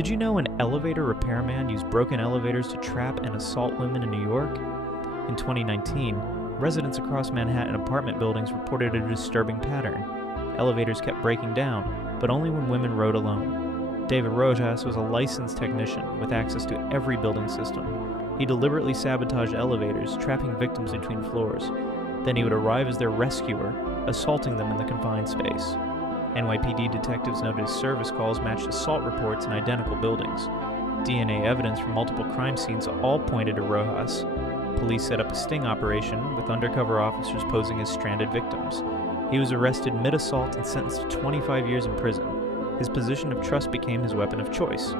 Did you know an elevator repairman used broken elevators to trap and assault women in New York? In 2019, residents across Manhattan apartment buildings reported a disturbing pattern. Elevators kept breaking down, but only when women rode alone. David Rojas was a licensed technician with access to every building system. He deliberately sabotaged elevators, trapping victims between floors. Then he would arrive as their rescuer, assaulting them in the confined space. NYPD detectives noted his service calls matched assault reports in identical buildings. DNA evidence from multiple crime scenes all pointed to Rojas. Police set up a sting operation, with undercover officers posing as stranded victims. He was arrested mid-assault and sentenced to 25 years in prison. His position of trust became his weapon of choice.